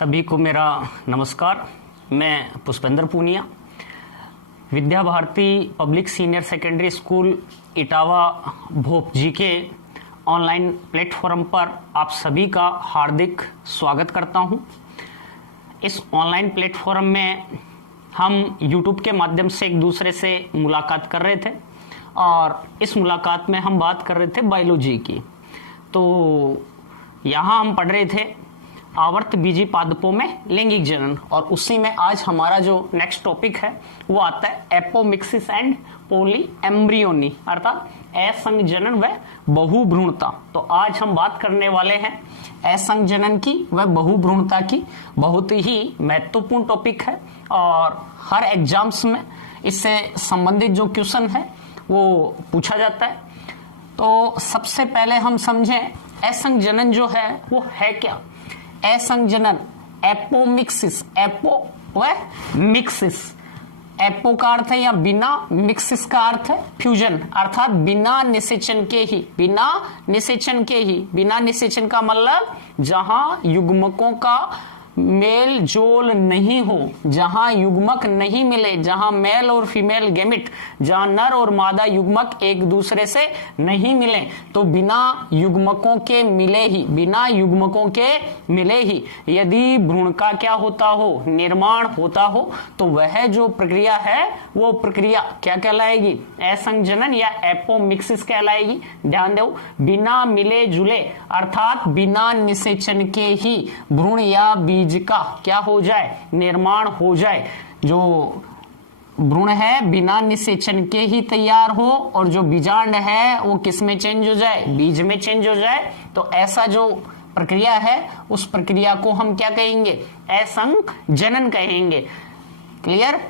सभी को मेरा नमस्कार। मैं Pushpendra Poonia, Vidya Bharati public senior secondary school Etawah भोप जी के ऑनलाइन प्लेटफॉर्म पर आप सभी का हार्दिक स्वागत करता हूं। इस ऑनलाइन प्लेटफॉर्म में हम YouTube के माध्यम से एक दूसरे से मुलाकात कर रहे थे और इस मुलाकात में हम बात कर रहे थे बायोलॉजी की। तो यहाँ हम पढ़ रहे थे आवर्त बीजी पादपों में लैंगिक जनन, और उसी में आज हमारा जो नेक्स्ट टॉपिक है वो आता है एपोमिक्सिस एंड पोली एम्ब्रियोनी, अर्थात असंजनन व बहुभ्रूणता। तो आज हम बात करने वाले हैं असंजनन की व बहुभ्रूणता की। बहुत ही महत्वपूर्ण टॉपिक है और हर एग्जाम्स में इससे संबंधित जो क्वेश्चन है वो पूछा जाता है। तो सबसे पहले हम समझें असंजनन जो है वो है क्या। असंजनन एपोमिक्सिस, एपो व मिक्सिस, एपो का अर्थ है या बिना, मिक्सिस का अर्थ है फ्यूजन, अर्थात बिना निषेचन के ही, बिना निषेचन के ही। बिना निषेचन का मतलब जहां युग्मकों का मेल जोल नहीं हो, जहां युग्मक नहीं मिले, जहां मेल और फीमेल गैमेट, जहां नर और मादा युग्मक एक दूसरे से नहीं मिले, तो बिना युग्मकों के मिले ही, बिना युग्मकों के मिले ही यदि भ्रूण का क्या होता हो, निर्माण होता हो, तो वह जो प्रक्रिया है वो प्रक्रिया क्या कहलाएगी, असंजनन या एपोमिक्सिस कहलाएगी। ध्यान दो, बिना मिले जुले अर्थात बिना निषेचन के ही भ्रूण या बीज का क्या हो जाए, निर्माण हो जाए। जो भ्रूण है बिना निषेचन के ही तैयार हो और जो बीजांड है वो किस में चेंज हो जाए, बीज में चेंज हो जाए। तो ऐसा जो प्रक्रिया है उस प्रक्रिया को हम क्या कहेंगे, असंजनन कहेंगे। क्लियर?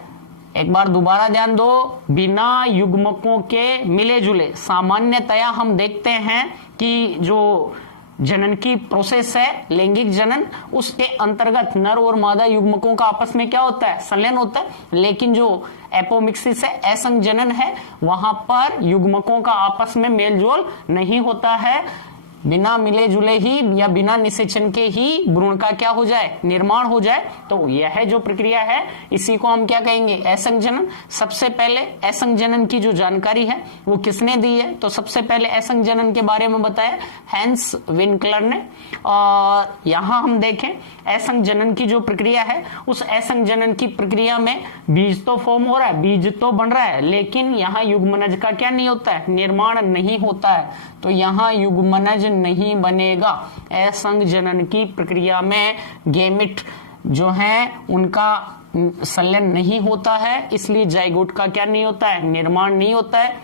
एक बार दोबारा ध्यान दो, बिना युग्मकों के मिले जुले। सामान्यतया हम देखते हैं कि जो जनन की प्रोसेस है लैंगिक जनन, उसके अंतर्गत नर और मादा युग्मकों का आपस में क्या होता है, संलयन होता है। लेकिन जो एपोमिक्सिस है, असंजनन है, वहां पर युग्मकों का आपस में मेलजोल नहीं होता है। बिना मिले जुले ही या बिना निषेचन के ही भ्रूण का क्या हो जाए, निर्माण हो जाए। तो यह जो प्रक्रिया है इसी को हम क्या कहेंगे, असंजनन। सबसे पहले असंजनन की जो जानकारी है वो किसने दी है, तो सबसे पहले असंजनन के बारे में बताया हैंस विंकलर ने। और यहां हम देखें असंजनन की जो प्रक्रिया है, उस असंजनन की प्रक्रिया में बीज तो फॉर्म हो रहा है, बीज तो बन रहा है, लेकिन यहाँ युग्मनज का क्या नहीं होता है, निर्माण नहीं होता है। तो यहाँ युग्मनज नहीं बनेगा। असंजनन की प्रक्रिया में गैमेट जो है उनका संलयन नहीं होता है, इसलिए जाइगोट का क्या नहीं होता है, निर्माण नहीं होता है।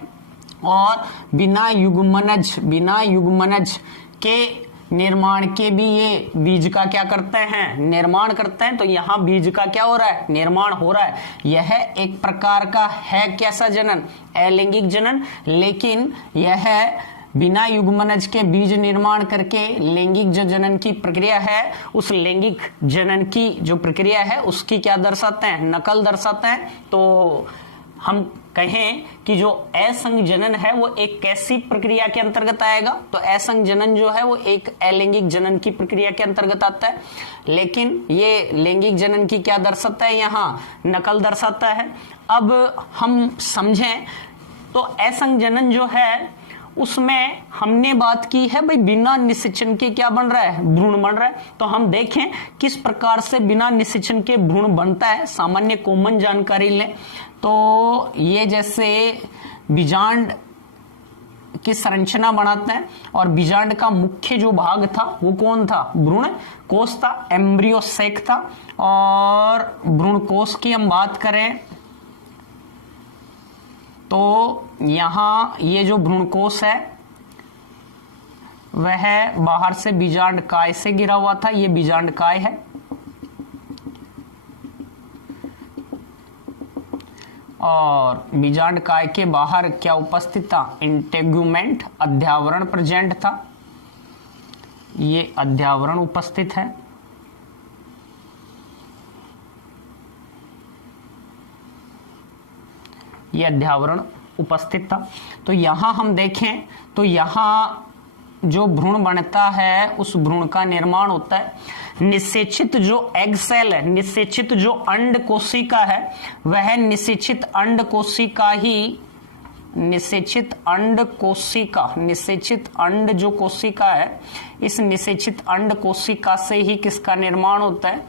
और बिना युग्मनज के निर्माण के भी ये बीज का क्या करते हैं, निर्माण करते हैं। तो यहाँ बीज का क्या हो रहा है, निर्माण हो रहा है। यह एक प्रकार का है कैसा जनन, अलैंगिक जनन। लेकिन यह बिना युग्मनज के बीज निर्माण करके लैंगिक जो जनन की प्रक्रिया है, उस लैंगिक जनन की जो प्रक्रिया है उसकी क्या दर्शाते हैं, नकल दर्शाते हैं। तो हम कहें कि जो असंजनन है वो एक कैसी प्रक्रिया के अंतर्गत आएगा, तो असंजनन जो है वो एक अलैंगिक जनन की प्रक्रिया के अंतर्गत आता है। लेकिन ये लैंगिक जनन की क्या दर्शाता है, यहाँ नकल दर्शाता है। अब हम समझें तो असंजनन जो है उसमें हमने बात की है भाई बिना निषेचन के क्या बन रहा है, भ्रूण बन रहा है। तो हम देखें किस प्रकार से बिना निषेचन के भ्रूण बनता है, सामान्य कॉमन जानकारी लें। तो ये जैसे बीजांड की संरचना बनाते हैं और बीजांड का मुख्य जो भाग था वो कौन था, भ्रूण कोश था, एम्ब्रियो सेक था। और भ्रूण कोश की हम बात करें तो यहां ये जो भ्रूणकोश है वह बाहर से बीजांड काय से गिरा हुआ था, ये बीजांड काय है। और बीजांड काय के बाहर क्या उपस्थित था, इंटेगुमेंट, अध्यावरण प्रेजेंट था। ये अध्यावरण उपस्थित है। ये अध्यावरण उपस्थित था। तो यहां हम देखें तो यहां जो भ्रूण बनता है उस भ्रूण का निर्माण होता है। निषेचित जो एग सेल है, निषेचित जो अंड कोशिका है, वह निषेचित अंड कोशिका ही, निषेचित अंड कोशिका, निषेचित अंड जो कोशिका है, इस निषेचित अंड कोशिका से ही किसका निर्माण होता है?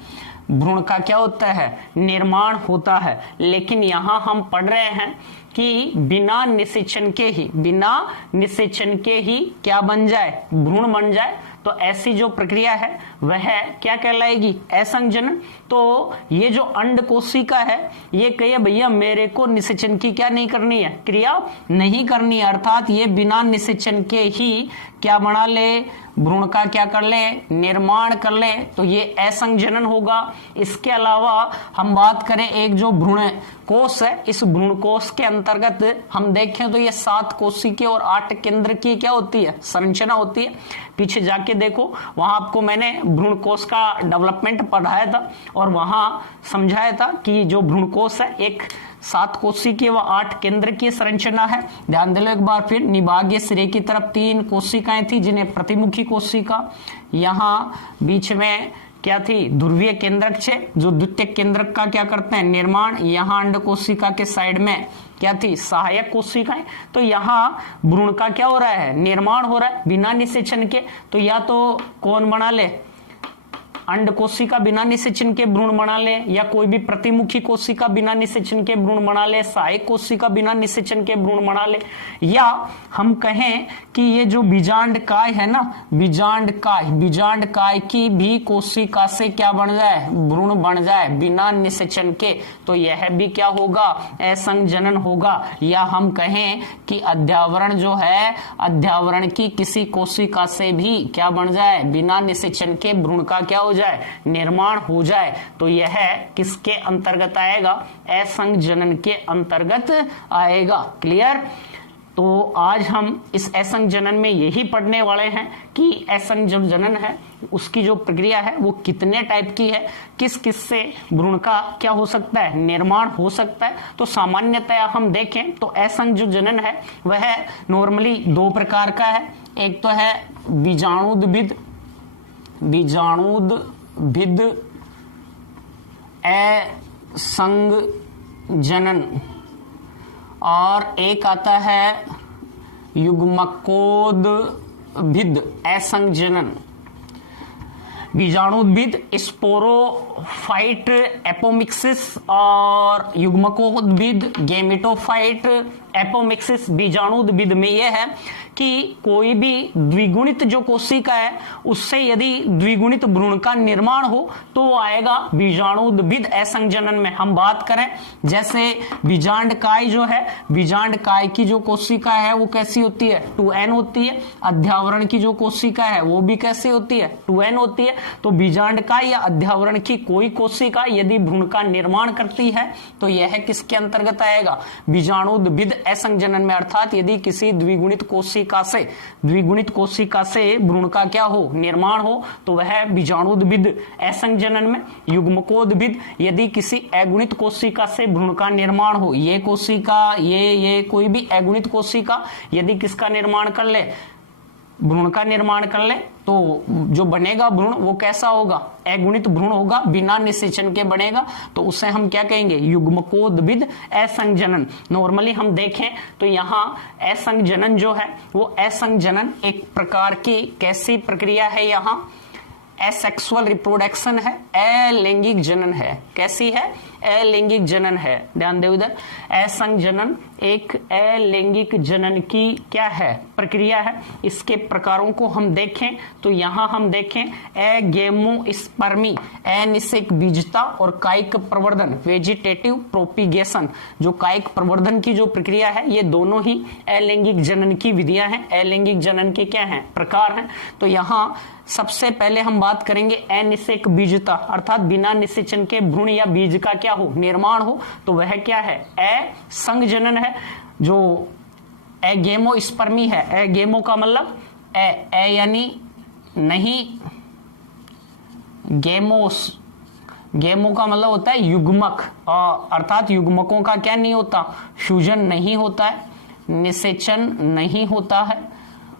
भ्रूण का क्या होता है? निर्माण होता है। लेकिन यहां हम पढ़ रहे हैं कि बिना निषेचन के ही, बिना निषेचन के ही क्या बन जाए? भ्रूण बन जाए। तो ऐसी जो प्रक्रिया है वह क्या कहलाएगी? असंजनन। तो ये जो अंड कोशिका है ये कहे भैया मेरे को निषेचन की क्या नहीं करनी है? क्रिया नहीं करनी है, अर्थात ये बिना निषेचन के ही क्या बना ले? भ्रूण का क्या कर ले? निर्माण कर ले। तो ये असंजनन होगा। इसके अलावा हम बात करें एक जो भ्रूण कोश है, इस भ्रूण कोश के अंतर्गत हम देखें तो ये 7 कोशिकी और 8 केंद्र की क्या होती है? संरचना होती है। पीछे जाके देखो, वहां आपको मैंने भ्रूण कोश का डेवलपमेंट पढ़ाया था और वहां समझाया था कि जो भ्रूण कोश है एक 7 कोशिकीय व 8 केंद्र की संरचना है। ध्यान दे लो एक बार फिर, निभागीय सिरे की तरफ 3 कोशिकाएं थी जिन्हें प्रतिमुखी कोशिका, यहाँ बीच में क्या थी? ध्रुवीय केंद्रक छे जो द्वितीयक केंद्रक का क्या करते हैं? निर्माण। यहाँ अंड कोशिका के साइड में क्या थी? सहायक कोशिकाएं। तो यहाँ भ्रूण का क्या हो रहा है? निर्माण हो रहा है बिना निषेचन के। तो या तो कौन बना ले? अंड कोशिका बिना निषेचन के भ्रूण बना ले, या कोई भी प्रतिमुखी कोशिका बिना निषेचन के भ्रूण बना ले, सहायक कोशिका बिना निषेचन के भ्रूण बना ले, या हम कहें कि ये जो बीजांड काय है ना, बीजांड काय की भी कोशिका से क्या बन जाए? भ्रूण बन जाए बिना निषेचन के। तो यह भी क्या होगा? असंजनन होगा। या हम कहें कि अध्यावरण जो है, अध्यावरण की किसी कोशिका से भी क्या बन जाए? बिना निषेचन के भ्रूण का क्या हो जाए? निर्माण हो जाए। तो यह किसके अंतर्गत आएगा? असंजनन के अंतर्गत आएगा। क्लियर? तो आज हम इस असंजनन में यही पढ़ने वाले हैं कि असंजनन है उसकी जो प्रक्रिया है वो कितने टाइप की है, किस किस से भ्रूण का क्या हो सकता है? निर्माण हो सकता है। तो सामान्यतया हम देखें तो असंजनन है वह नॉर्मली 2 प्रकार का है। एक तो है बीजाणुद्भिद, बीजाणुद्भिद असंजनन, और एक आता है युग्मकोद्भिद असंजनन। बीजाणुद्भिद स्पोरोफाइट एपोमिक्सिस और युग्मकोद्भिद गेमेटोफाइट एपोमिक्सिस। बीजाणुद्भिद में यह है कि कोई भी द्विगुणित जो कोशिका है उससे यदि द्विगुणित भ्रूण का निर्माण हो तो वो आएगा बीजाणुद्भिद असंजनन में। हम बात करें जैसे बीजांड काय जो है, बीजांड काय की जो कोशिका है वो कैसी होती है? 2n होती है। अध्यावरण की जो कोशिका है वो भी कैसी होती है? 2n होती है। तो बीजांड काय या अध्यावरण की कोई कोशिका यदि भ्रूण का निर्माण करती है तो यह किसके अंतर्गत आएगा? बीजाणुद्भिद असंजनन में। अर्थात यदि किसी द्विगुणित कोशिका से भ्रूण का क्या हो? निर्माण हो तो वह बीजाणुद्भिद असंजनन में। युग्मकोद्भिद यदि किसी अगुणित कोशिका से भ्रूण का निर्माण हो, ये कोशिका, ये कोई भी अगुणित कोशिका यदि किसका निर्माण कर ले? भ्रूण का निर्माण कर ले, तो जो बनेगा भ्रूण वो कैसा होगा? अगुणित भ्रूण होगा, बिना निषेचन के बनेगा। तो उसे हम क्या कहेंगे? युग्मकोद्भिद असंजनन। नॉर्मली हम देखें तो यहाँ असंजनन जो है वो असंजनन एक प्रकार की कैसी प्रक्रिया है? यहाँ एसेक्सुअल रिप्रोडक्शन है, अलैंगिक जनन है। कैसी है? अलैंगिक जनन है। ध्यान दे उधर, असंजनन एक अलैंगिक जनन की क्या है? प्रक्रिया है। इसके प्रकारों को हम देखें तो यहाँ हम देखें एगेमोस्पर्मी, अनिषेक बीजता और कायिक प्रवर्धन, वेजिटेटिव प्रोपिगेशन। जो कायिक प्रवर्धन की जो प्रक्रिया है ये दोनों ही अलैंगिक जनन की विधियां हैं। अलैंगिक जनन के क्या हैं? प्रकार हैं। तो यहाँ सबसे पहले हम बात करेंगे अनिषेक बीजता, अर्थात बिना निषेचन के भ्रूण या बीज का क्या हो? निर्माण हो। तो वह क्या है? असंजनन है। जो एगेमोस्पर्मी है, एगेमो का मतलब ए यानी नहीं, गेमोस, गेमो का मतलब होता है युग्मक, अर्थात युग्मकों का क्या नहीं होता? फ्यूजन नहीं होता है, निषेचन नहीं होता है,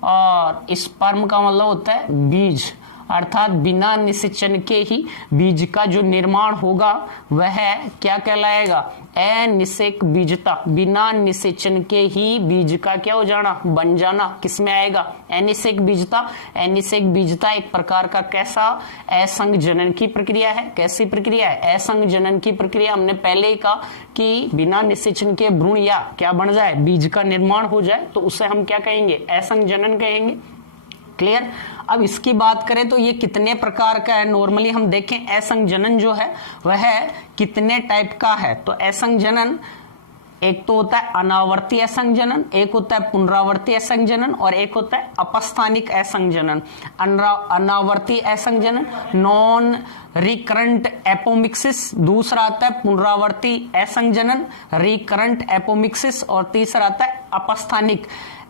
और स्पर्म का मतलब होता है बीज, अर्थात बिना निषेचन के ही बीज का जो निर्माण होगा वह क्या कहलाएगा, अनिषेक बीजता। बिना निषेचन के ही बीज का क्या हो जाना, बन जाना, किसमें आएगा, अनिषेक बीजता। अनिषेक बीजता एक प्रकार का कैसा, असंग जनन की प्रक्रिया है। कैसी प्रक्रिया है, असंग जनन की प्रक्रिया। हमने पहले ही कहा कि बिना निषेचन के भ्रूण या क्या बन जाए, बीज का निर्माण हो जाए, तो उसे हम क्या कहेंगे, असंग जनन कहेंगे। क्लियर। अब इसकी बात करें तो ये कितने प्रकार का है, नॉर्मली हम देखें असंग जनन जो है वह कितने टाइप का है। तो असंग जनन एक तो होता है अनावर्ती असंग जनन, एक होता है पुनरावर्ती असंग जनन और एक होता है अपस्थानिक असंग जनन। अनावर्ती असंग जनन नॉन रिकरेंट एपोमिक्सिस, दूसरा आता है पुनरावर्ती असंग जनन रिकरेंट एपोमिक्सिस और तीसरा आता है अपस्थानिक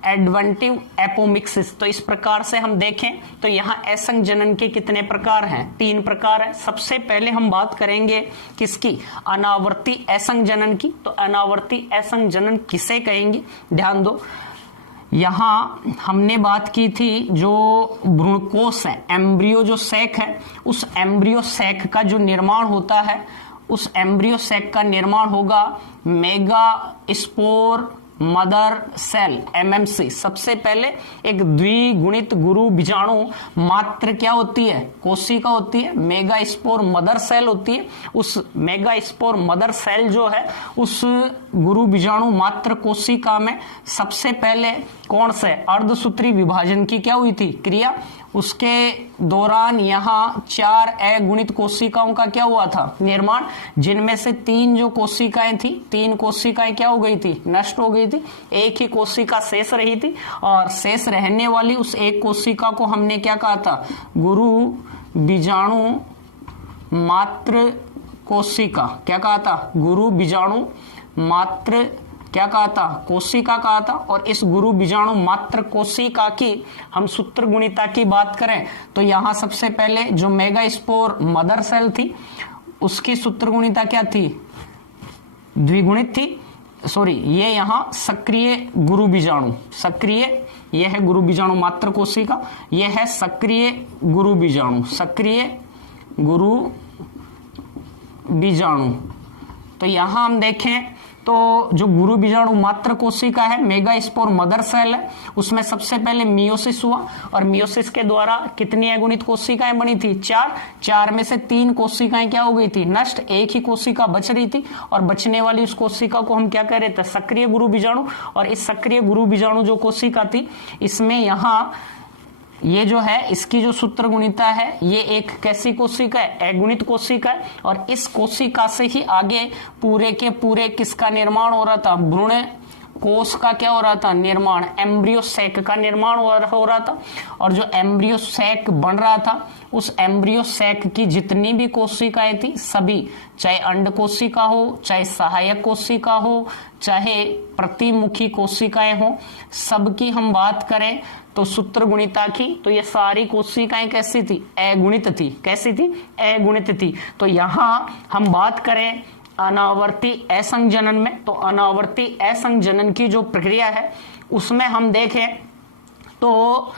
एडवेंटिव एपोमिक्सिस। तो इस प्रकार से हम देखें तो यहाँ असंग जनन के कितने प्रकार हैं, 3 प्रकार है। सबसे पहले हम बात करेंगे किसकी, अनावर्ती असंग जनन की। तो अनावर्ती असंग जनन किसे कहेंगे, ध्यान दो। यहां हमने बात की थी जो भ्रूणकोश है, एम्ब्रियो जो सैक है, उस एम्ब्रियो सैक का जो निर्माण होता है, उस एम्ब्रियो सैक का निर्माण होगा megaspore mother cell MMC. सबसे पहले एक द्विगुणित गुरु बीजाणु मात्र क्या होती है, कोशिका होती है, मेगा स्पोर मदर सेल होती है। उस मेगा स्पोर मदर सेल जो है उस गुरु बीजाणु मात्र कोशिका में सबसे पहले कौन से अर्धसूत्री विभाजन की क्या हुई थी, क्रिया। उसके दौरान यहाँ 4 अगुणित कोशिकाओं का क्या हुआ था, निर्माण, जिनमें से 3 जो कोशिकाएं थी, 3 कोशिकाएं क्या हो गई थी, नष्ट हो गई थी। एक ही कोशिका शेष रही थी और शेष रहने वाली उस एक कोशिका को हमने क्या कहा था, गुरु बीजाणु मात्र कोशिका। क्या कहा था, गुरु बीजाणु मात्र क्या कहा था, कोशिका कहा था। और इस गुरु बीजाणु मात्र कोशिका की हम सूत्र गुणिता की बात करें तो यहां सबसे पहले जो मेगा स्पोर मदर सेल थी उसकी सूत्र गुणिता क्या थी, द्विगुणित थी। सॉरी, ये यहां सक्रिय गुरु बीजाणु, सक्रिय, यह है गुरु बीजाणु मात्र कोशिका, यह है सक्रिय गुरु बीजाणु, सक्रिय गुरु बीजाणु। तो यहां हम देखें तो जो गुरु बीजाणु मात्र कोशिका है, मेगा स्पोर मदर सेल है, उसमें सबसे पहले मियोसिस हुआ और मियोसिस के द्वारा कितनी अगुणित कोशिकाएं बनी थी, 4 में से 3 कोशिकाएं क्या हो गई थी, नष्ट। एक ही कोशिका बच रही थी और बचने वाली उस कोशिका को हम क्या कह रहे थे, सक्रिय गुरु बीजाणु। और इस सक्रिय गुरु बीजाणु जो कोशिका थी इसमें यहाँ ये जो है इसकी जो सूत्र गुणिता है ये एक कैसी कोशिका है, अगुणित कोशिका है। और इस कोशिका से ही आगे पूरे के पूरे किसका निर्माण हो रहा था, भ्रूण कोश का क्या हो रहा था, निर्माण, एम्ब्रियो सैक का निर्माण हो रहा था। और जो एम्ब्रियो सैक बन रहा था उस एम्ब्रियो सैक की जितनी भी कोशिकाएं थी सभी, चाहे अंड कोशिका हो, चाहे सहायक कोशिका हो, चाहे प्रतिमुखी कोशिकाएं हो, सबकी हम बात करें तो सूत्र गुणिता की, तो ये सारी कोशिकाएं कैसी थी, अगुणित थी। कैसी थी, अगुणित थी। तो यहां हम बात करें अनावर्ती असंग जनन में, तो अनावर्ती असंग जनन की जो प्रक्रिया है उसमें हम देखें तो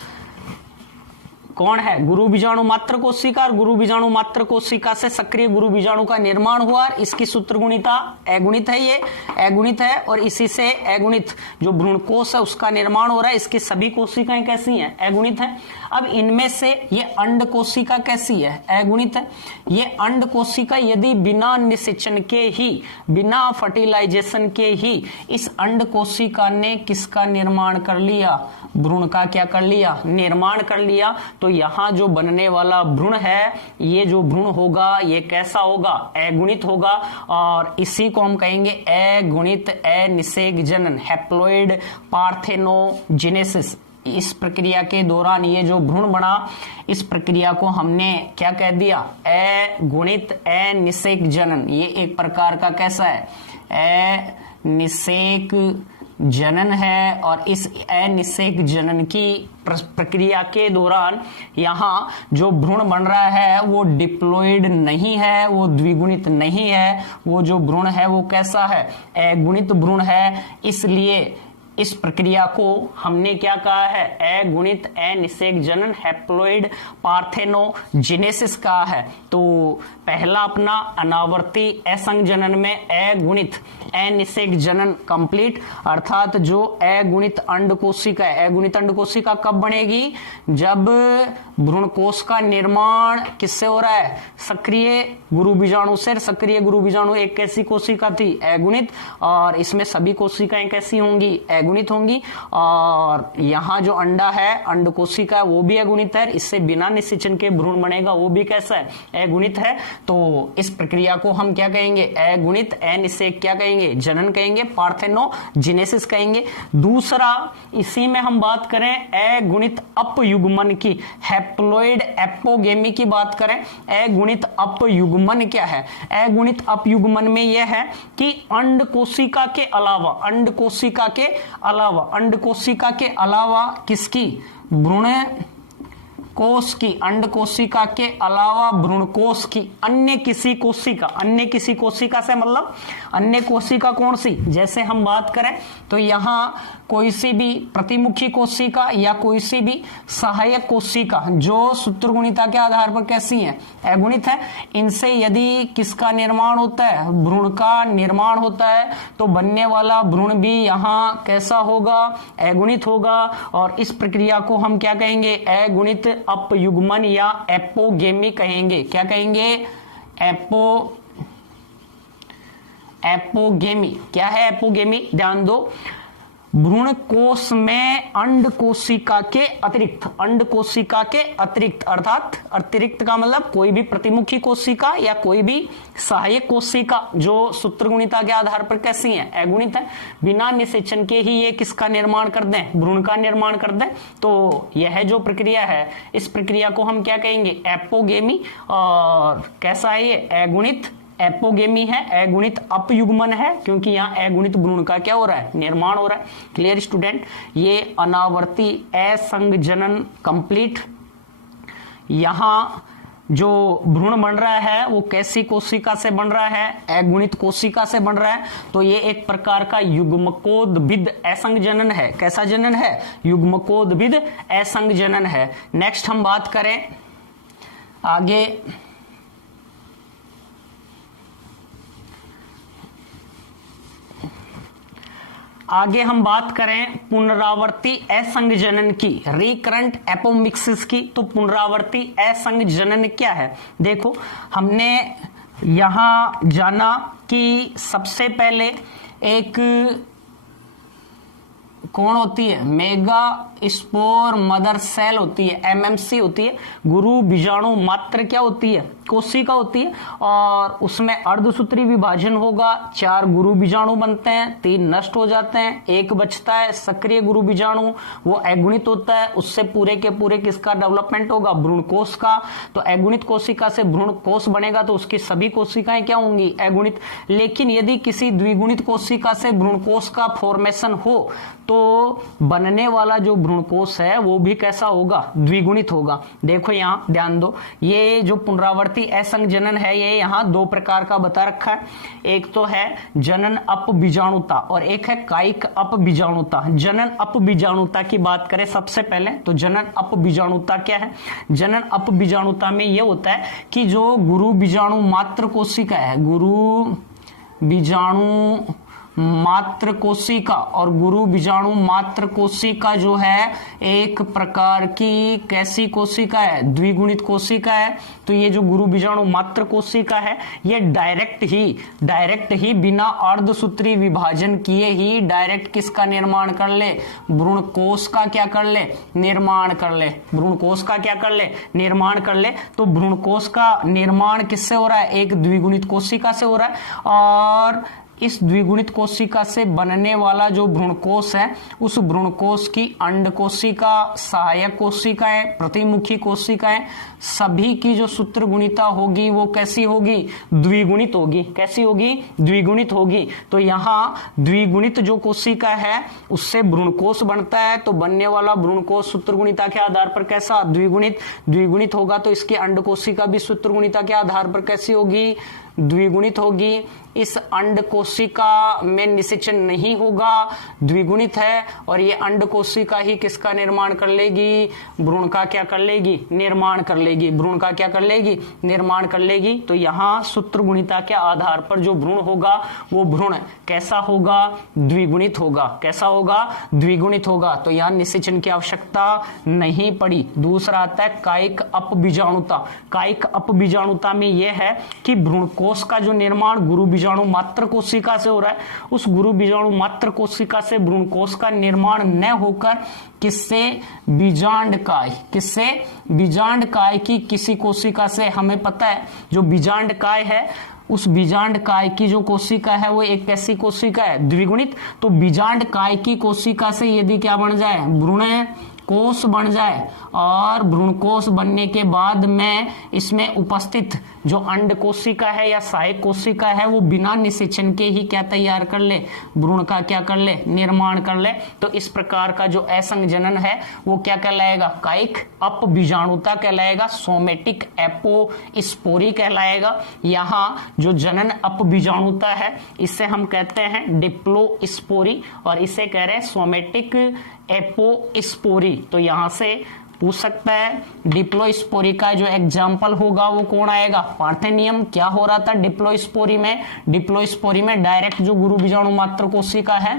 कौन है, गुरु बीजाणु मात्र कोशिका। और गुरु बीजाणु मात्र कोशिका से सक्रिय गुरु बीजाणु का निर्माण हुआ। इसकी सूत्र गुणिता अगुणित है, ये अगुणित है और इसी से अगुणित जो भ्रूणकोश है उसका निर्माण हो रहा है। इसकी सभी कोशिकाएं कैसी हैं, अगुणित है। अब इनमें से ये अंड कोशिका कैसी है, अगुणित है। ये अंड कोशिका यदि बिना निषेचन के ही, बिना फर्टिलाइजेशन के ही इस अंड कोशिका ने किसका निर्माण कर लिया, भ्रूण का क्या कर लिया, निर्माण कर लिया। तो यहाँ जो बनने वाला भ्रूण है, ये जो भ्रूण होगा ये कैसा होगा, अगुणित होगा। और इसी को हम कहेंगे अगुणित अनिषेक जनन, हैप्लॉइड पार्थेनोजेनेसिस। इस प्रक्रिया के दौरान ये जो भ्रूण बना, इस प्रक्रिया को हमने क्या कह दिया, अगुणित अनिषेक जनन। ये एक प्रकार का कैसा है, अनिषेक जनन है। और इस अनिषेक जनन की प्रक्रिया के दौरान यहाँ जो भ्रूण बन रहा है वो डिप्लॉइड नहीं है, वो द्विगुणित नहीं है, वो जो भ्रूण है वो कैसा है, अगुणित भ्रूण है। इसलिए इस प्रक्रिया को हमने क्या कहा है, अगुणित अनिषेक जनन हैप्लॉइड पार्थेनोजेनेसिस कहा है। तो पहला अपना अनावर्ती असंग जनन में अगुणित अनिषेक जनन कंप्लीट, अर्थात जो अगुणित अंड कोशिका है, अगुणित अंड कोशिका कब बनेगी, जब भ्रूण कोश का निर्माण किससे हो रहा है, सक्रिय गुरु बीजाणु से। सक्रिय गुरु बीजाणु एक कैसी कोशिका थी, अगुणित, और इसमें सभी कोशिकाएं कैसी होंगी, अगुणित होंगी। और यहाँ जो अंडा है, अंड कोशिका, वो भी अगुणित है, इससे बिना निषेचन के भ्रूण बनेगा, वो भी कैसा है, अगुणित है। तो इस प्रक्रिया को हम क्या कहेंगे, अगुणित अनिषेक क्या कहेंगे, जनन कहेंगे, पार्थेनोजेनेसिस कहेंगे। दूसरा, इसी में हम बात करें अगुणित अपयुग्मन की, हैप्लॉइड एपोगेमी की बात करें। अगुणित अपयुग्मन क्या है, अगुणित अपयुग्मन में यह है कि अंड कोशिका के अलावा, अंड कोशिका के अलावा, अंड कोशिका के अलावा किसकी, भ्रूण कोश की, अंड कोशिका के अलावा भ्रूण कोश की अन्य किसी कोशिका, अन्य किसी कोशिका से मतलब अन्य कोशिका कौन सी, जैसे हम बात करें तो यहां कोई सी भी प्रतिमुखी कोशिका या कोई सी भी सहायक कोशिका जो सूत्रगुणिता के आधार पर कैसी है, अगुणित है, इनसे यदि किसका निर्माण होता है, भ्रूण का निर्माण होता है, तो बनने वाला भ्रूण भी यहां कैसा होगा, अगुणित होगा। और इस प्रक्रिया को हम क्या कहेंगे, अगुणित अपयुग्मन या एपोगेमी कहेंगे। क्या कहेंगे, एपोगेमी। क्या है एपोगेमी, ध्यान दो, भ्रूण कोश में अंड कोशिका के अतिरिक्त, अंड कोशिका के अतिरिक्त, अर्थात अतिरिक्त का मतलब कोई भी प्रतिमुखी कोशिका या कोई भी सहायक कोशिका जो सूत्रगुणिता के आधार पर कैसी है, अगुणित है, बिना निषेचन के ही ये किसका निर्माण कर दें, भ्रूण का निर्माण कर दें। तो यह जो प्रक्रिया है, इस प्रक्रिया को हम क्या कहेंगे, एपोगेमी। और कैसा है ये, अगुणित एपोगेमी है, अगुणित अपयुग्मन है, क्योंकि यहाँ अगुणित भ्रूण का क्या हो रहा है, निर्माण हो रहा है। क्लियर स्टूडेंट, ये अनावर्ती असंग जनन कंप्लीट। यहाँ जो भ्रूण बन रहा है वो कैसी कोशिका से बन रहा है, अगुणित कोशिका से बन रहा है। तो ये एक प्रकार का युग्मकोद्भिद असंग जनन है। कैसा जनन है, युग्मकोद्भिद असंग जनन है। नेक्स्ट हम बात करें आगे, आगे हम बात करें पुनरावर्ती असंग जनन की, रिकरेंट एपोमिक्सिस की। तो पुनरावर्ती असंग जनन क्या है, देखो हमने यहां जाना कि सबसे पहले एक कौन होती है, मेगा स्पोर मदर सेल होती है, एमएमसी होती है, गुरु बीजाणु मात्र क्या होती है, कोशिका होती है, और उसमें अर्धसूत्री विभाजन होगा, 4 गुरु बीजाणु बनते हैं, 3 नष्ट हो जाते हैं, 1 बचता है सक्रिय गुरु बीजाणु, वो अगुणित होता है, उससे पूरे के पूरे किसका डेवलपमेंट होगा, भ्रूण कोश का। तो अगुणित कोशिका से भ्रूण कोश बनेगा तो उसकी सभी कोशिकाएं क्या होंगी, अगुणित। लेकिन यदि किसी द्विगुणित कोशिका से भ्रूण कोश का फॉर्मेशन हो तो बनने वाला जो भ्रूण कोश है वो भी कैसा होगा, द्विगुणित होगा। देखो यहाँ ध्यान दो, ये जो पुनरावर्ती असंग जनन है ये यहाँ 2 प्रकार का बता रखा है। एक तो है जनन अपबीजाणुता और एक है कायिक अपबीजाणुता। जनन अपबीजाणुता की बात करें सबसे पहले, तो जनन अपबीजाणुता क्या है, जनन अपबीजाणुता में ये होता है कि जो गुरु बीजाणु मात्र कोशिका है, गुरु बीजाणु मात्र कोशिका और गुरु बीजाणु मात्र कोशिका जो है एक प्रकार की कैसी कोशिका है, द्विगुणित कोशिका है। तो ये जो गुरु बीजाणु मात्र कोशिका है ये डायरेक्ट ही बिना अर्धसूत्री विभाजन किए ही डायरेक्ट किसका निर्माण कर ले, भ्रूण कोश का क्या कर ले, निर्माण कर ले, भ्रूण कोश का क्या कर ले, निर्माण कर ले। तो भ्रूण कोश का निर्माण किससे हो रहा है, एक द्विगुणित कोशिका से हो रहा है, और इस द्विगुणित कोशिका से बनने वाला जो भ्रूण कोश है उस भ्रूण कोश की अंड कोशिका, सहायक कोशिकाएं, प्रतिमुखी कोशिकाएं, सभी की जो सूत्रगुणिता होगी वो कैसी होगी, द्विगुणित होगी। कैसी होगी, द्विगुणित होगी। तो यहाँ द्विगुणित जो कोशिका है उससे भ्रूण कोश बनता है, तो बनने वाला भ्रूण कोश सूत्रगुणिता के आधार पर कैसा, द्विगुणित होगा। तो इसकी अंड कोशिका भी सूत्रगुणिता के आधार पर कैसी होगी, द्विगुणित होगी। इस अंड कोशिका कोशिका में निषेचन नहीं होगा, द्विगुणित है, और ये अंड कोशिका ही किसका निर्माण कर लेगी, भ्रूण का क्या कर लेगी, निर्माण कर लेगी, भ्रूण का क्या कर लेगी, निर्माण कर लेगी। तो यहाँ सूत्रगुणिता के आधार पर जो भ्रूण होगा वो भ्रूण कैसा होगा, द्विगुणित होगा। कैसा होगा, द्विगुणित होगा। तो यहाँ निषेचन की आवश्यकता नहीं पड़ी। दूसरा आता है कायिक अपबीजाणुता। कायिक अपबीजाणुता में यह है कि भ्रूणकोश का जो निर्माण गुरु बीजाणु मात्र कोशिका से हो रहा है, उस गुरु बीजाणु मात्र कोशिका से भ्रूणकोश का निर्माण न होकर किससे, बीजांडकाय, किससे, बीजांडकाय की किसी कोशिका से। हमें पता है जो बीजांडकाय है उस बीजांडकाय की जो कोशिका है वो एक कैसी कोशिका है, द्विगुणित। तो बीजांडकाय की कोशिका से यदि क्या बन जाए, भ्रूण कोश बन जाए, और भ्रूणकोश बनने के बाद में इसमें उपस्थित जो अंड कोशिका है या सहायक कोशिका है वो बिना निषेचन के ही क्या तैयार कर ले, भ्रूण का क्या कर ले, निर्माण कर ले। तो इस प्रकार का जो असंजनन है वो क्या कहलाएगा, कायिक अपबीजाणुता कहलाएगा, सोमेटिक एपोस्पोरी कहलाएगा। यहाँ जो जनन अपबीजाणुता है इसे हम कहते हैं डिप्लोस्पोरी, और इसे कह रहे हैं सोमेटिक एपोस्पोरी। तो यहां से पूछ सकता है डिप्लोस्पोरी का जो एग्जाम्पल होगा वो कौन आएगा, पार्थेनियम। क्या हो रहा था डिप्लोस्पोरी में, डिप्लोस्पोरी में डायरेक्ट जो गुरु बीजाणु मात्र कोशिका है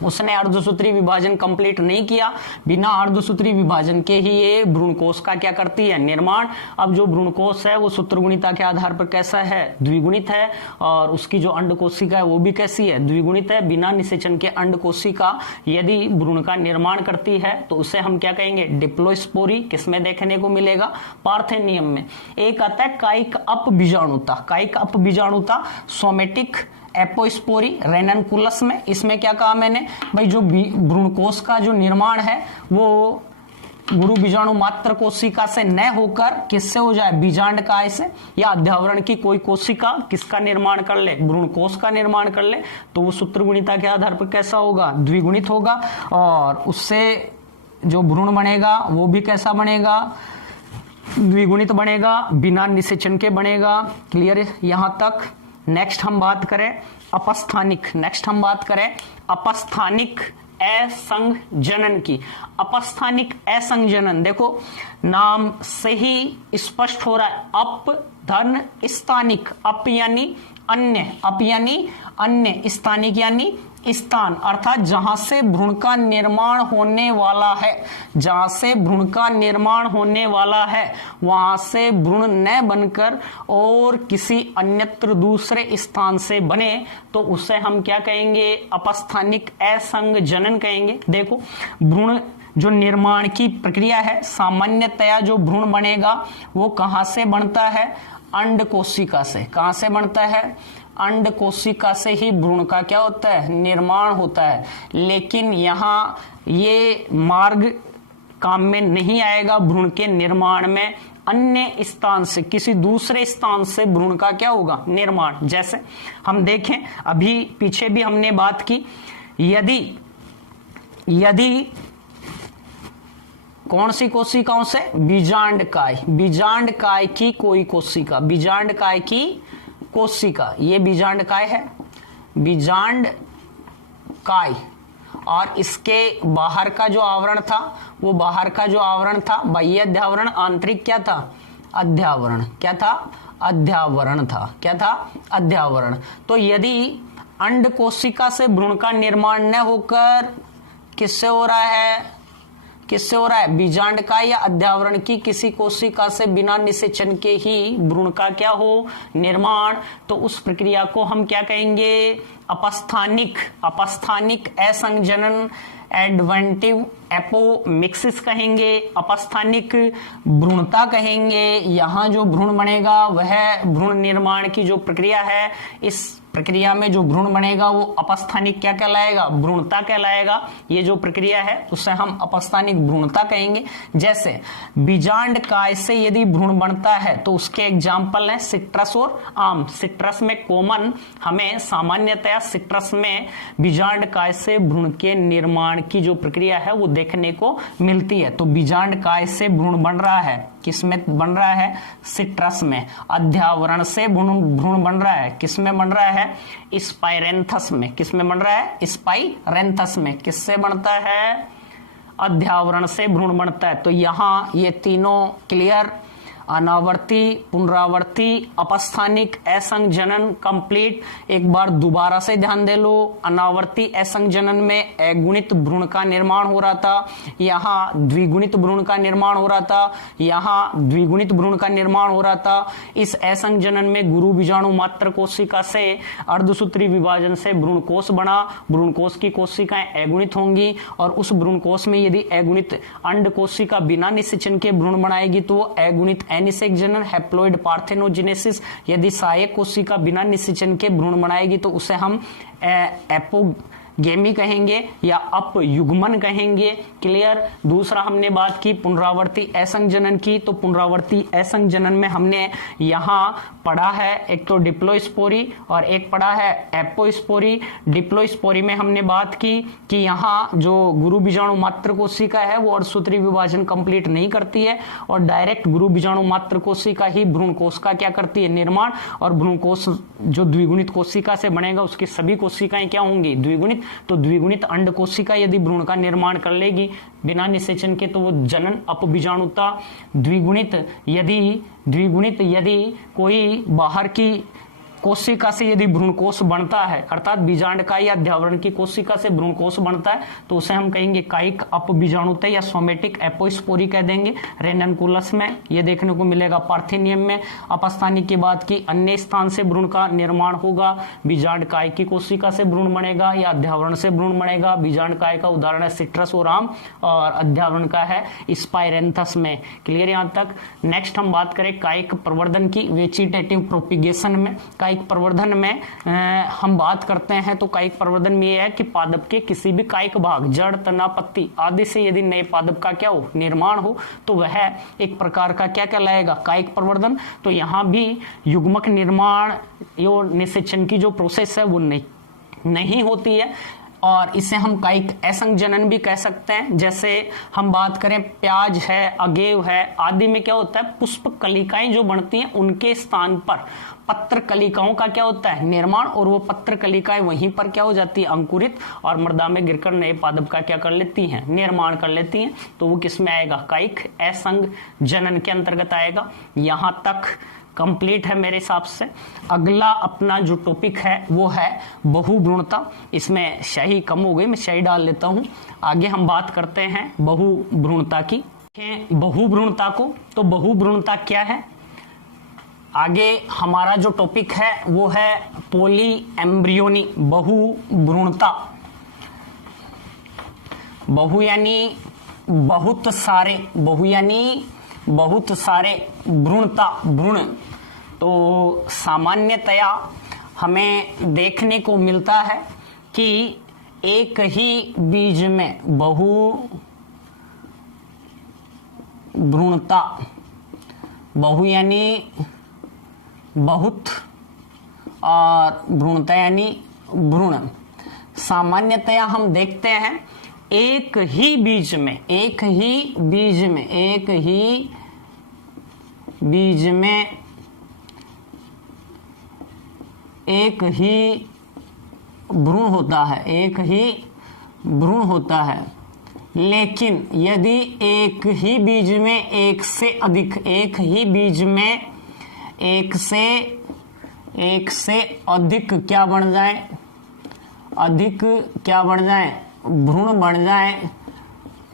उसने अर्धसूत्री विभाजन कंप्लीट नहीं किया, बिना अर्धसूत्री विभाजन के ही ये भ्रूणकोश का क्या करती है, निर्माण। अब जो भ्रूणकोश है वो सूत्रगुणिता के आधार पर कैसा है, द्विगुणित है, और उसकी जो अंड कोशिका है वो भी कैसी है, द्विगुणित है। बिना निषेचन के अंड कोशिका यदि भ्रूण का निर्माण करती है तो उसे हम क्या कहेंगे, डिप्लोस्पोरी। किसमें देखने को मिलेगा, पार्थेनियम में। एक आता है कायिक अपबीजाणुता। कायिक अपबीजाणुता सोमेटिक एपोस्पोरी रेननकुलस में। इसमें क्या कहा मैंने भाई, जो भ्रूणकोश का जो निर्माण है वो गुरु बीजाणु मात्र कोशिका से न होकर किससे हो जाए, बीजांडकाय से, या अध्यावरण की कोई कोशिका किसका निर्माण कर ले, भ्रूणकोश का निर्माण कर ले, तो वो सूत्रगुणिता के आधार पर कैसा होगा, द्विगुणित होगा, और उससे जो भ्रूण बनेगा वो भी कैसा बनेगा, द्विगुणित बनेगा, बिना निषेचन के बनेगा। क्लियर यहां तक। नेक्स्ट हम बात करें अपस्थानिक। नेक्स्ट हम बात करें अपस्थानिक असंजनन की। अपस्थानिक असंजनन, देखो नाम से ही स्पष्ट हो रहा है, अप धन स्थानिक। अप यानी अन्य, अप यानी अन्य, स्थानिक यानी स्थान, अर्थात जहां से भ्रूण का निर्माण होने वाला है, जहां से भ्रूण का निर्माण होने वाला है वहां से भ्रूण न बनकर और किसी अन्यत्र दूसरे स्थान से बने तो उसे हम क्या कहेंगे, अपस्थानिक असंजनन कहेंगे। देखो भ्रूण जो निर्माण की प्रक्रिया है, सामान्यतया जो भ्रूण बनेगा वो कहां से बनता है, अंड कोशिका से। कहां से बनता है, अंड कोशिका से ही भ्रूण का क्या होता है, निर्माण होता है। लेकिन यहाँ ये मार्ग काम में नहीं आएगा भ्रूण के निर्माण में, अन्य स्थान से, किसी दूसरे स्थान से भ्रूण का क्या होगा, निर्माण। जैसे हम देखें, अभी पीछे भी हमने बात की, यदि कौन सी कोशिकाओं से, बीजांडकाय, बीजांडकाय की कोई कोशिका, बीजांडकाय की कोशिका, ये बीजांडकाय है, बीजांडकाय, और इसके बाहर का जो आवरण था वो बाहर का जो आवरण था बाह्य अध्यावरण, आंतरिक क्या था, अध्यावरण। क्या था, अध्यावरण था। क्या था, अध्यावरण। तो यदि अंड कोशिका से भ्रूण का निर्माण न होकर किससे हो रहा है, किससे हो रहा है, बीजांडकाय या अध्यावरण की किसी कोशिका से बिना निषेचन के ही भ्रूण का क्या हो, निर्माण, तो उस प्रक्रिया को हम क्या कहेंगे, अपस्थानिक, अपस्थानिक असंजनन, एडवेंटिव एपोमिक्सिस कहेंगे, अपस्थानिक भ्रूणता कहेंगे। यहाँ जो भ्रूण बनेगा वह भ्रूण निर्माण की जो प्रक्रिया है, इस प्रक्रिया में जो भ्रूण बनेगा वो अपस्थानिक क्या कहलाएगा, भ्रूणता कहलाएगा। ये जो प्रक्रिया है उसे हम अपस्थानिक भ्रूणता कहेंगे। जैसे बीजांडकाय से यदि भ्रूण बनता है तो उसके एग्जाम्पल हैं सिट्रस और आम। सिट्रस में कॉमन, हमें सामान्यतया सिट्रस में बीजांडकाय से भ्रूण के निर्माण की जो प्रक्रिया है वो देखने को मिलती है। तो बीजांड काय से भ्रूण बन रहा है, किसमें बन रहा है? सिट्रस में। अध्यावरण से भ्रूण बन रहा है, किसमें बन रहा है? स्पाइरेंथस में। किसमें बन रहा है? स्पाइरेंथस में। किससे बनता है? अध्यावरण से भ्रूण बनता है। तो यहां ये तीनों क्लियर, अनावर्ती, पुनरावर्ती, अपस्थानिक, असंजनन कंप्लीट। एक बार दोबारा से ध्यान दे लो, अनावर्ती असंजनन में अगुणित भ्रूण का निर्माण हो रहा था, यहाँ द्विगुणित भ्रूण का निर्माण हो रहा था, यहाँ द्विगुणित भ्रूण का निर्माण हो रहा था। इस असंजनन में गुरु बीजाणु मात्र कोशिका से अर्धसूत्री विभाजन से भ्रूण कोश बना। भ्रूण कोश की कोशिकाएं अगुणित होंगी और उस भ्रूण कोश में यदि अगुणित अंड कोशिका बिना निषेचन के भ्रूण बनाएगी तो वो अगुणित एनिसेक जनन हैप्लॉइड पार्थेनोजेनेसिस। यदि सहायक कोशिका बिना निषेचन के भ्रूण बनाएगी तो उसे हम एपोगेमी कहेंगे या अपयुग्मन कहेंगे। क्लियर। दूसरा हमने बात की पुनरावर्ती असंजनन की, तो पुनरावर्ती असंजनन में हमने यहाँ पढ़ा है एक तो डिप्लोस्पोरी और एक पढ़ा है एपोस्पोरी। डिप्लोस्पोरी में हमने बात की कि यहाँ जो गुरु बीजाणु मात्र कोशिका है वो अर्धसूत्री विभाजन कंप्लीट नहीं करती है और डायरेक्ट गुरु बीजाणु मात्र कोशिका ही भ्रूण कोश का क्या करती है? निर्माण। और भ्रूण कोश जो द्विगुणित कोशिका से बनेगा उसकी सभी कोशिकाएं क्या होंगी? द्विगुणित। तो द्विगुणित अंड कोशिका यदि भ्रूण का निर्माण कर लेगी बिना निषेचन के तो वो जनन अपबीजाणुता। द्विगुणित यदि कोई बाहर की कोशिका से यदि भ्रूणकोश बनता है, अर्थात बीजांडकाई या अध्यावरण की कोशिका से भ्रूणकोश बनता है तो उसे हम कहेंगे कायिक अपबीजाणुता या सोमेटिक एपोस्पोरी कह देंगे। रेननकुलस में ये देखने को मिलेगा। पार्थिनियम में अपस्थानिक की बात की, अन्य स्थान से भ्रूण का निर्माण होगा। बीजांडकाय की कोशिका से भ्रूण बनेगा या अध्यावरण से भ्रूण बनेगा। बीजांडकाय का उदाहरण है सिट्रस और आम, और अध्यावरण का है स्पाइरेंथस में। क्लियर यहाँ तक। नेक्स्ट हम बात करें कायिक प्रवर्धन की, वेजिटेटिव प्रोपिगेशन में। कायिक प्रवर्धन में हम बात करते हैं तो कायिक प्रवर्धन में यह है कि पादप के किसी भी कायिक भाग, जड़, तना, पत्ती आदि से यदि नए पादप का क्या हो? निर्माण हो तो वह एक प्रकार का क्या कहलाएगा? कायिक प्रवर्धन। तो यहाँ भी युग्मक निर्माण यो निषेचन की जो प्रोसेस है वो नहीं होती है और इसे हम कायिक असंजनन भी कह सकते हैं। जैसे हम बात करें प्याज है, अगेव है आदि में क्या होता है? पुष्प कलिकाएं जो बनती हैं उनके स्थान पर पत्र कलिकाओं का क्या होता है? निर्माण। और वो पत्र कलिकाएं वहीं पर क्या हो जाती है? अंकुरित, और मृदा में गिरकर नए पादप का क्या कर लेती हैं? निर्माण कर लेती हैं। तो वो किस में आएगा? कायिक असंजनन के अंतर्गत आएगा। यहां तक कंप्लीट है मेरे हिसाब से। अगला अपना जो टॉपिक है वो है बहुभ्रूणता। इसमें शाही कम हो गई, मैं शाही डाल लेता हूं। आगे हम बात करते हैं बहुभ्रूणता की। बहुभ्रूणता को, तो बहुभ्रूणता क्या है? आगे हमारा जो टॉपिक है वो है पोली एम्ब्रियोनी, बहुभ्रूणता। बहु यानी बहुत सारे, बहु यानी बहुत सारे, भ्रूणता भ्रूण। तो सामान्यतया हमें देखने को मिलता है कि एक ही बीज में बहुभ्रूणता, बहु यानी बहुत और भ्रूणता यानी भ्रूण। सामान्यतया हम देखते हैं एक ही बीज में एक ही भ्रूण होता है, लेकिन यदि एक ही बीज में एक से अधिक क्या बन जाए? भ्रूण बन जाए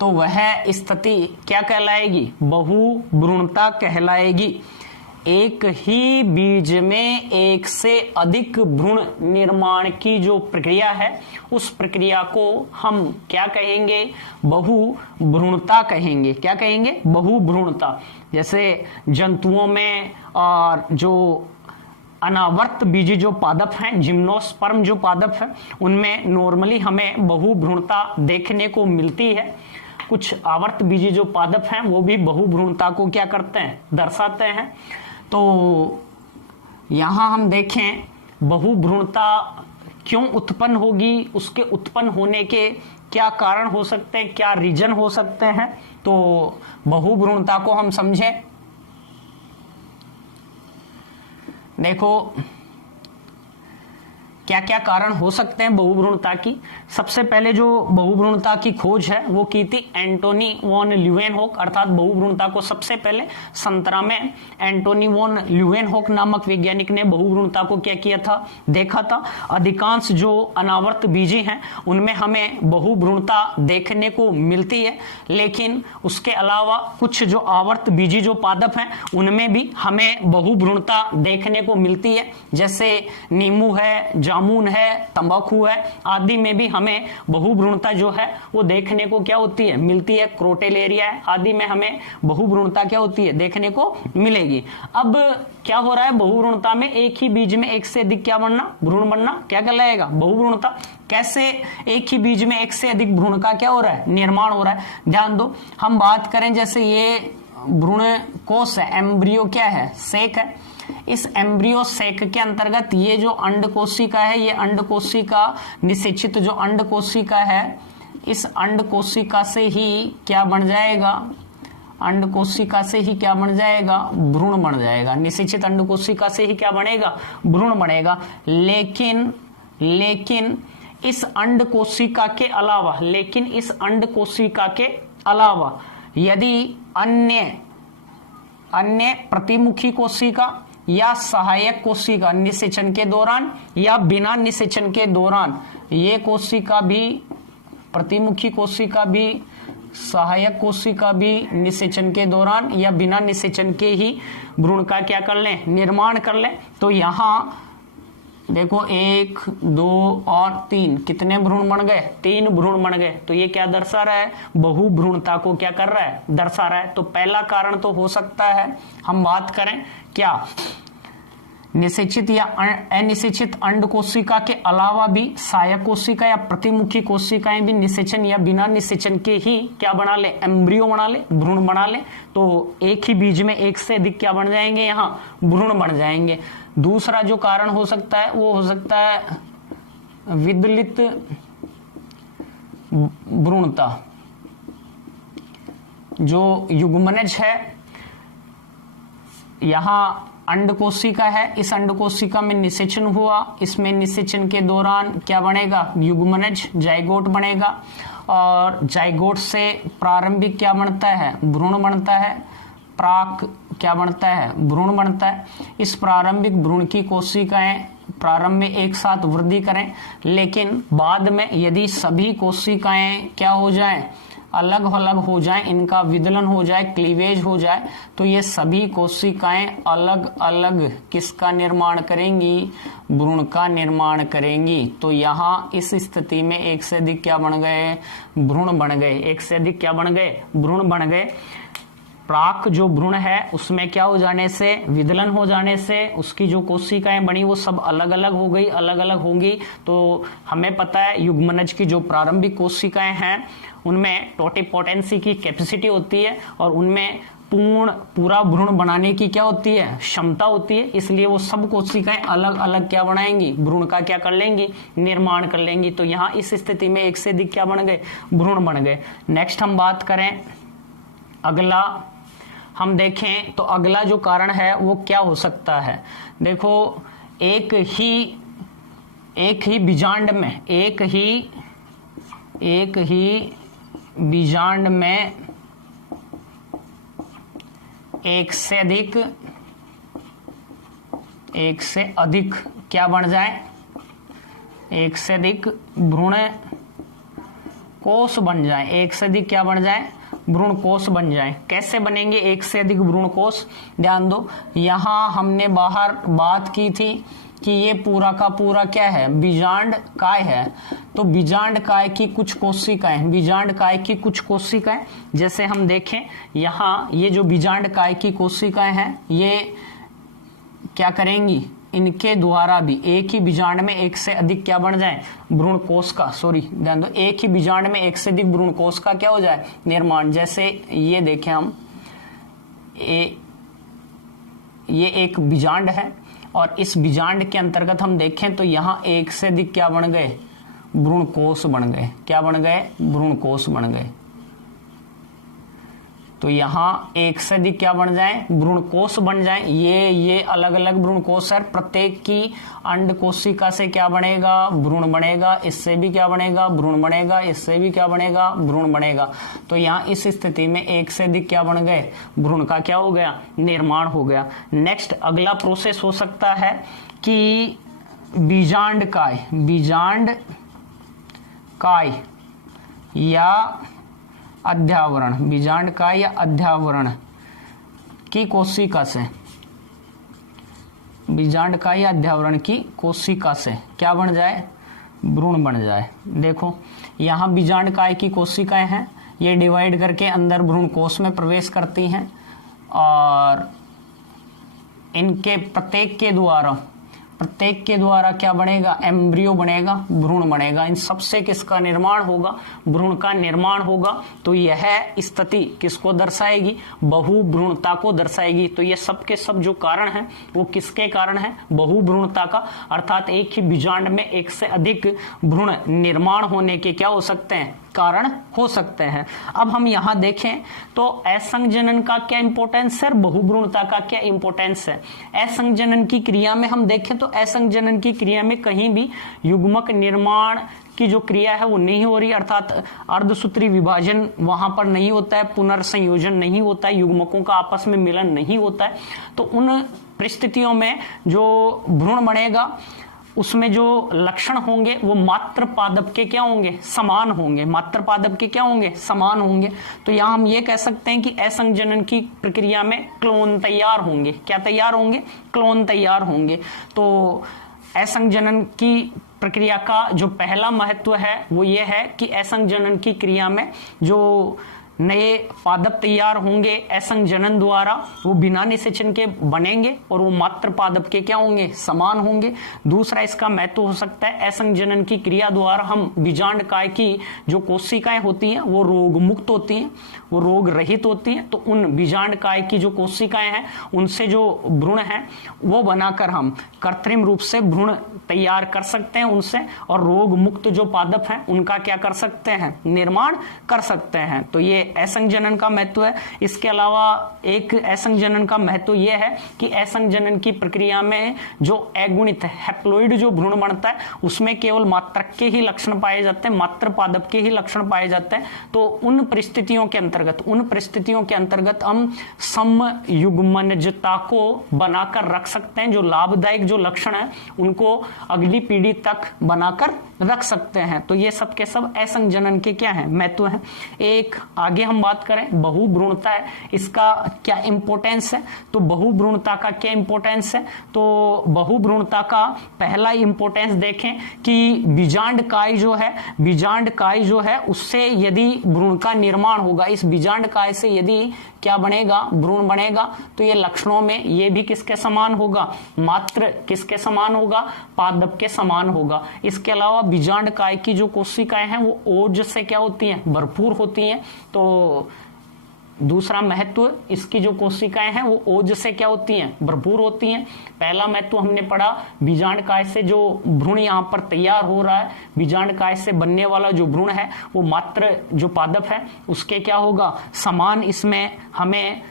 तो वह स्थिति क्या कहलाएगी? बहुभ्रूणता कहलाएगी। एक ही बीज में एक से अधिक भ्रूण निर्माण की जो प्रक्रिया है उस प्रक्रिया को हम क्या कहेंगे? बहुभ्रूणता कहेंगे। क्या कहेंगे? बहुभ्रूणता। जैसे जंतुओं में और जो अनावर्त बीजी जो पादप हैं, जिम्नोस्पर्म जो पादप हैं, उनमें नॉर्मली हमें बहुभ्रूणता देखने को मिलती है। कुछ आवर्त बीजी जो पादप हैं वो भी बहुभ्रूणता को क्या करते हैं? दर्शाते हैं। तो यहां हम देखें बहुभ्रूणता क्यों उत्पन्न होगी, उसके उत्पन्न होने के क्या कारण हो सकते हैं, क्या रीजन हो सकते हैं, तो बहुभ्रूणता को हम समझें। देखो क्या क्या कारण हो सकते हैं बहुभ्रूणता की। सबसे पहले जो बहुभ्रूणता की खोज है वो की थी एंटोनी वॉन ल्यूवेनहोक, अर्थात बहुभ्रूणता को सबसे पहले 17 में एंटोनी वॉन ल्यूवेनहोक नामक वैज्ञानिक ने बहुभ्रूणता को क्या किया था, देखा था। अधिकांश जो अनावर्त बीजी हैं उनमें हमें बहुभ्रूणता देखने को मिलती है, लेकिन उसके अलावा कुछ जो आवर्त बीजी जो पादप हैं उनमें भी हमें बहुभ्रूणता देखने को मिलती है, जैसे नींबू है, जामुन है, तंबाकू है आदि में भी हमें बहुभ्रूणता जो है वो देखने को क्या होती है, मिलती है। क्रोटेलेरिया आदि में हमें बहुभ्रूणता क्या होती है, देखने को मिलेगी। अब क्या हो रहा है, बहुभ्रूणता में एक ही बीज में एक से अधिक क्या बनना, भ्रूण बनना क्या कहलाएगा, बहुभ्रूणता। कैसे एक ही बीज में एक से अधिक भ्रूण का क्या हो रहा है, निर्माण हो रहा है। ध्यान दो, हम बात करें जैसे ये भ्रूण कोश है, एम्ब्रियो क्या है, सेक है। इस एम्ब्रियो सेक के अंतर्गत ये जो अंड कोशिका है, ये अंड कोशिका निषेचित जो अंड कोशिका है, इस अंड कोशिका से ही क्या बन जाएगा, अंड कोशिका से ही क्या बन जाएगा, भ्रूण बन जाएगा। निषेचित अंड कोशिका से ही क्या बनेगा, भ्रूण बनेगा। लेकिन इस अंड कोशिका के अलावा, लेकिन इस अंड कोशिका के अलावा यदि अन्य प्रतिमुखी कोशिका या सहायक कोशिका निषेचन के दौरान या बिना निषेचन के दौरान, ये कोशिका भी, प्रतिमुखी कोशिका भी, सहायक कोशिका भी निषेचन के दौरान या बिना निषेचन के ही भ्रूण का क्या कर लें, निर्माण कर लें, तो यहां देखो 1, 2 और 3 कितने भ्रूण बन गए, 3 भ्रूण बन गए। तो ये क्या दर्शा रहा है, बहुभ्रूणता को क्या कर रहा है, दर्शा रहा है। तो पहला कारण तो हो सकता है, हम बात करें क्या, निषेचित या अनिषेचित अंड कोशिका के अलावा भी सहायक कोशिका या प्रतिमुखी कोशिकाएं भी निषेचन या बिना निषेचन के ही क्या बना ले, एम्ब्रियो बना ले, भ्रूण बना ले। तो एक ही बीज में एक से अधिक क्या बन जाएंगे, यहाँ भ्रूण बन जाएंगे। दूसरा जो कारण हो सकता है वो हो सकता है विदलित भ्रूणता। जो युग्मनज है, यहां अंड कोशिका है, इस अंड कोशिका में निषेचन हुआ, इसमें निषेचन के दौरान क्या बनेगा, युग्मनज जाइगोट बनेगा, और जाइगोट से प्रारंभिक क्या बनता है, भ्रूण बनता है, प्राक क्या बनता है, भ्रूण बनता है। इस प्रारंभिक भ्रूण की कोशिकाएं प्रारंभ में एक साथ वृद्धि करें, लेकिन बाद में यदि सभी कोशिकाएं क्या हो जाएं, अलग अलग हो जाएं, इनका विदलन हो जाए, क्लीवेज हो जाए, तो ये सभी कोशिकाएं अलग अलग किसका निर्माण करेंगी, भ्रूण का निर्माण करेंगी। तो यहाँ इस स्थिति में एक से अधिक क्या बन गए, भ्रूण बन गए, एक से अधिक क्या बन गए, भ्रूण बन गए। प्राक जो भ्रूण है उसमें क्या हो जाने से, विदलन हो जाने से उसकी जो कोशिकाएं बनी वो सब अलग अलग हो गई, अलग अलग होंगी। तो हमें पता है युग्मनज की जो प्रारंभिक कोशिकाएं हैं उनमें टोटिपोटेंसी की कैपेसिटी होती है और उनमें पूरा भ्रूण बनाने की क्या होती है, क्षमता होती है। इसलिए वो सब कोशिकाएं अलग अलग क्या बनाएंगी, भ्रूण का क्या कर लेंगी, निर्माण कर लेंगी। तो यहाँ इस स्थिति में एक से अधिक क्या बन गए, भ्रूण बन गए। नेक्स्ट हम बात करें, अगला हम देखें तो अगला जो कारण है वो क्या हो सकता है। देखो एक ही बीजांड में, एक ही बीजांड में एक से अधिक क्या बन जाए, एक से अधिक भ्रूण कोष बन जाए, एक से अधिक क्या बन जाए, भ्रूण कोष बन जाए। कैसे बनेंगे एक से अधिक भ्रूण कोष, ध्यान दो। यहां हमने बाहर बात की थी कि ये पूरा का पूरा क्या है, बीजांड काय है। तो बीजांड काय की कुछ कोशिकाएं, बीजांड काय की कुछ कोशिकाएं, जैसे हम देखें यहाँ ये जो बीजांड काय की कोशिकाएं हैं ये क्या करेंगी, इनके द्वारा भी एक ही बीजांड में एक से अधिक क्या बन जाए, भ्रूण कोष का, ध्यान दो, एक ही बीजांड में एक से अधिक भ्रूण कोष का क्या हो जाए, निर्माण। जैसे ये देखें हम, ये एक बीजांड है और इस बीजांड के अंतर्गत हम देखें तो यहाँ एक से अधिक क्या बन गए, भ्रूणकोष बन गए। क्या बन गए? भ्रूणकोष बन गए। तो यहां एक से अधिक क्या बन जाए? भ्रूणकोष बन जाए। ये अलग अलग भ्रूणकोष है, प्रत्येक की अंड कोशिका से क्या बनेगा? भ्रूण बनेगा। इससे भी क्या बनेगा? भ्रूण बनेगा। इससे भी क्या बनेगा? भ्रूण बनेगा। तो यहाँ इस स्थिति में एक से अधिक क्या बन गए? भ्रूण का क्या हो गया? निर्माण हो गया। नेक्स्ट अगला प्रोसेस हो सकता है कि बीजांडकाय या अध्यावरण, बीजांडकाय या अध्यावरण की कोशिका से, बीजांडकाय या अध्यावरण की कोशिका से क्या बन जाए? भ्रूण बन जाए। देखो यहां बीजांडकाय की कोशिकाएं हैं, ये डिवाइड करके अंदर भ्रूणकोष में प्रवेश करती हैं और इनके प्रत्येक के द्वारा क्या बनेगा? एम्ब्रियो बनेगा, भ्रूण बनेगा। इन सबसे किसका निर्माण होगा? भ्रूण का निर्माण होगा। तो यह स्थिति किसको दर्शाएगी? बहुभ्रूणता को दर्शाएगी। तो ये सब के सब जो कारण है वो किसके कारण है? बहुभ्रूणता का। अर्थात एक ही बीजांड में एक से अधिक भ्रूण निर्माण होने के क्या हो सकते हैं? कारण हो सकते हैं। अब हम यहां देखें तो असंजनन का क्या इंपॉर्टेंस है, बहुभ्रूणता का क्या इंपॉर्टेंस है। असंजनन की क्रिया में हम देखें तो असंजनन की क्रिया में कहीं भी युग्मक निर्माण की जो क्रिया है वो नहीं हो रही, अर्थात अर्धसूत्री विभाजन वहां पर नहीं होता है, पुनर्संयोजन नहीं होता है, युग्मकों का आपस में मिलन नहीं होता है। तो उन परिस्थितियों में जो भ्रूण बनेगा उसमें जो लक्षण होंगे वो मात्र पादप के क्या होंगे? समान होंगे। मात्र पादप के क्या होंगे? समान होंगे। तो यहां हम ये कह सकते हैं कि असंजनन की प्रक्रिया में क्लोन तैयार होंगे। क्या तैयार होंगे? क्लोन तैयार होंगे। तो असंजनन की प्रक्रिया का जो पहला महत्व है वो ये है कि असंजनन की क्रिया में जो नए पादप तैयार होंगे असंजनन द्वारा, वो बिना निषेचन के बनेंगे और वो मात्र पादप के क्या होंगे? समान होंगे। दूसरा इसका महत्व हो सकता है असंजनन की क्रिया द्वारा हम बीजांडकाय की जो कोशिकाएं होती हैं वो रोग मुक्त होती हैं, वो रोग रहित होती हैं। तो उन बीजांडकाय की जो कोशिकाएं हैं उनसे जो भ्रूण है वो बनाकर हम कृत्रिम रूप से भ्रूण तैयार कर सकते हैं उनसे, और रोग मुक्त जो पादप हैं उनका क्या कर सकते हैं? निर्माण कर सकते हैं। तो ये असंजनन का महत्व है। इसके अलावा एक असंजनन का महत्व यह है कि असंजनन की प्रक्रिया में जो अगुणित हैप्लॉइड जो भ्रूण बनता है उसमें केवल मात्रक के ही लक्षण पाए जाते हैं, मात्र पादप के ही लक्षण पाए जाते हैं। तो उन परिस्थितियों के अंतर्गत हम समयुग्मनजता को बनाकर रख सकते हैं। जो लाभदायक जो लक्षण है उनको अगली पीढ़ी तक बनाकर रख सकते हैं। तो ये सब के सब असंजनन के क्या है? महत्व है। एक आगे हम बात करें बहुभ्रूणता है, इसका क्या इंपॉर्टेंस है। तो बहुभ्रूणता का क्या इंपॉर्टेंस है? तो बहुभ्रूणता का पहला इंपॉर्टेंस देखें कि बीजांडकाय जो है उससे यदि भ्रूण का निर्माण होगा, इस बीजांडकाय से यदि क्या बनेगा? भ्रूण बनेगा। तो ये लक्षणों में ये भी किसके समान होगा? मात्र किसके समान होगा? पादप के समान होगा। इसके अलावा बीजांडकाय की जो कोशिकाएं हैं वो ओज से क्या होती हैं? भरपूर होती हैं। तो दूसरा महत्व, इसकी जो कोशिकाएं हैं वो ओज से क्या होती हैं? भरपूर होती हैं। पहला महत्व हमने पढ़ा बीजांडकाय से जो भ्रूण यहाँ पर तैयार हो रहा है, बीजांडकाय से बनने वाला जो भ्रूण है वो मात्र जो पादप है उसके क्या होगा? समान इसमें हमें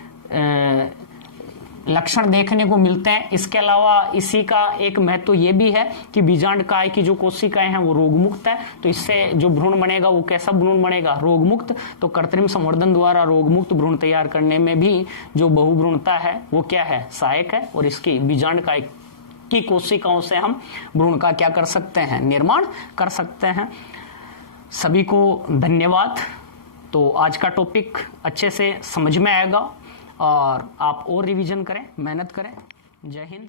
लक्षण देखने को मिलते हैं। इसके अलावा इसी का एक महत्व ये भी है कि बीजांडकाय की जो कोशिकाएं हैं वो रोग मुक्त है। तो इससे जो भ्रूण बनेगा वो कैसा भ्रूण बनेगा? रोग मुक्त। तो कृत्रिम संवर्धन द्वारा रोग मुक्त भ्रूण तैयार करने में भी जो बहुभ्रूणता है वो क्या है? सहायक है। और इसकी बीजांडकाय की कोशिकाओं से हम भ्रूण का क्या कर सकते हैं? निर्माण कर सकते हैं। सभी को धन्यवाद। तो आज का टॉपिक अच्छे से समझ में आएगा और आप और रिवीजन करें, मेहनत करें। जय हिंद।